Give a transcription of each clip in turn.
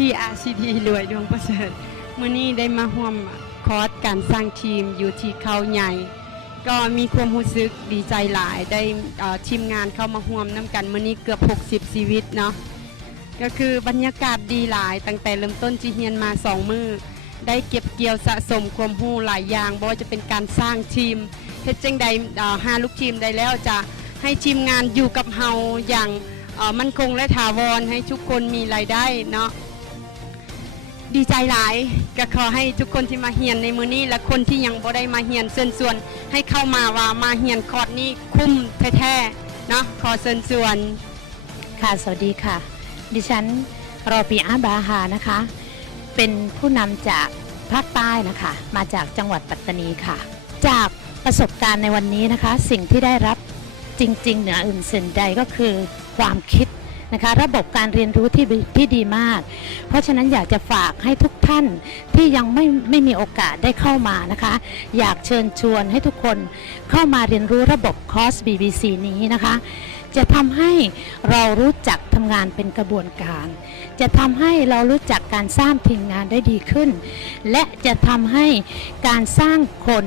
ที่ RCD รวยดวงประเสริฐมื้อนี้ได้มาร่วมคอร์สการสร้างทีมอยู่ที่เขาใหญ่ ก็มีความรู้สึกดีใจหลายได้ทีมงานเข้ามาร่วมน้ำกันมื้อนี้เกือบ 60 ชีวิตเนาะก็คือบรรยากาศดีหลายตั้งแต่เริ่มต้นที่เฮียนมาสองมือได้เก็บเกี่ยวสะสมความรู้หลายอย่างบ่ว่าจะเป็นการสร้างทีมเฮ็ดจังใดเอ่อหาลูกทีมได้แล้วจะให้ทีมงานอยู่กับเฮาอย่างมั่นคงและถาวรให้ทุกคนมีรายได้เนาะ ดีใจหลายก็ขอให้ทุกคนที่มาเฮียนในมือนี้ และคนที่ยังบ่ได้มาเฮียนเชิญชวน ให้เข้ามาว่ามาเฮียนคอร์สนี้คุ้มแท้ๆเนาะขอเชิญชวนค่ะสวัสดีค่ะ ดิฉันรอปีอาบาฮานะคะ เป็นผู้นำจากภาคใต้นะคะ มาจากจังหวัดปัตตานีค่ะ จากประสบการณ์ในวันนี้นะคะ สิ่งที่ได้รับจริง ๆ เหนืออื่นสิ่งใดก็คือความคิด นะคะ ระบบการเรียนรู้ที่ดีที่ดีมาก เพราะฉะนั้นอยากจะฝากให้ทุกท่านที่ยังไม่ไม่มีโอกาสได้เข้ามานะคะ อยากเชิญชวนให้ทุกคนเข้ามาเรียนรู้ระบบคอร์ส BBC นี้นะคะ จะทำให้เรารู้จักทำงานเป็นกระบวนการ จะทำให้เรารู้จักการสร้างทีมงานได้ดีขึ้น และจะทำให้การสร้างคน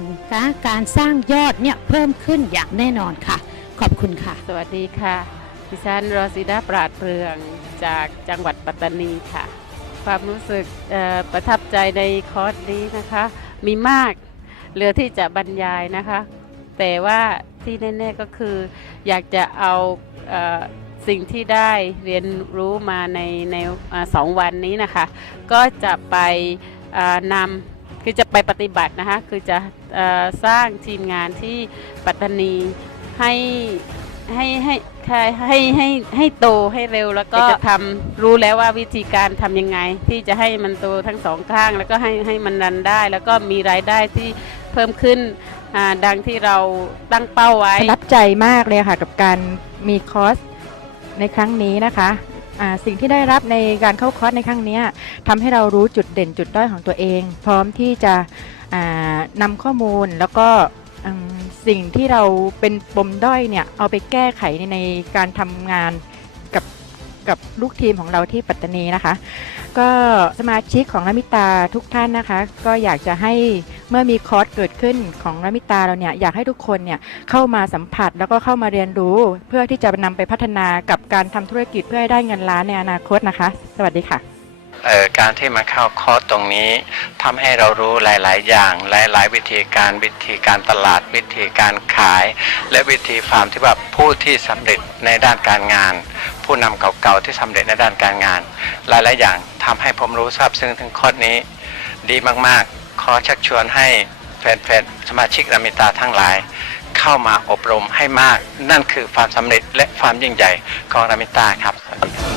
การสร้างยอดเนี่ยเพิ่มขึ้นอย่างแน่นอนค่ะ ขอบคุณค่ะ สวัสดีค่ะ ดิฉันรอซิดาปราดเปรืองจากจังหวัดปัตตานีค่ะ ความรู้สึกประทับใจในคอร์สนี้นะคะ มีมากเหลือที่จะบรรยายนะคะ แต่ว่าที่แน่ ๆก็คือ อยากจะเอาสิ่งที่ได้เรียนรู้มาในในอสองวันนี้นะคะ ก็จะไปนำคือจะไปปฏิบัตินะคะ คือจะอสร้างทีมงานที่ปัตตานีให้ให้ให้ ให้ให้ให้ให้โตให้เร็วแล้วก็จะทำรู้แล้วว่าวิธีการทำยังไง ที่จะให้มันโตทั้งสองข้าง แล้วก็ให้ให้มันรันได้ แล้วก็มีรายได้ที่เพิ่มขึ้นอ่าดังที่เราตั้งเป้าไว้ ประทับใจมากเลยค่ะกับการมีคอร์สในครั้งนี้นะคะอ่าสิ่งที่ได้รับในการเข้าคอร์สในครั้งเนี้ยทำให้เรารู้จุดเด่นจุดด้อยของตัวเอง พร้อมที่จะอ่านำข้อมูลแล้วก็ อืมสิ่งที่เราเป็นปมด้อยเนี่ยเอาไปแก้ไขในในการทำงานกับกับลูกทีมของเราที่ปัตตานีนะคะ ก็สมาชิกของนามิตาทุกท่านนะคะ ก็อยากจะให้เมื่อมีคอร์สเกิดขึ้นของนามิตาเราเนี่ยอยากให้ทุกคนเนี่ยเข้ามาสัมผัสแล้วก็เข้ามาเรียนรู้ เพื่อที่จะนำไปพัฒนากับการทำธุรกิจเพื่อให้ได้เงินล้านในอนาคตนะคะ สวัสดีค่ะ การที่มาเข้าคอร์สตรงนี้ทำให้เรารู้หลาย ๆ อย่างหลาย ๆ วิธีการวิธีการตลาดวิธีการขาย และวิธีฟาร์มที่ว่าผู้ที่สำเร็จในด้านการงาน ผู้นำเก่าๆที่สำเร็จในด้านการงาน หลาย ๆ อย่างทำให้ผมรู้ทราบซึ้งถึงคอร์สนี้ ดีมากๆ ขอชักชวนให้แฟนๆสมาชิกรามิตาทั้งหลายเข้ามาอบรมให้มาก นั่นคือความสำเร็จและความยิ่งใหญ่ของรามิตาครับ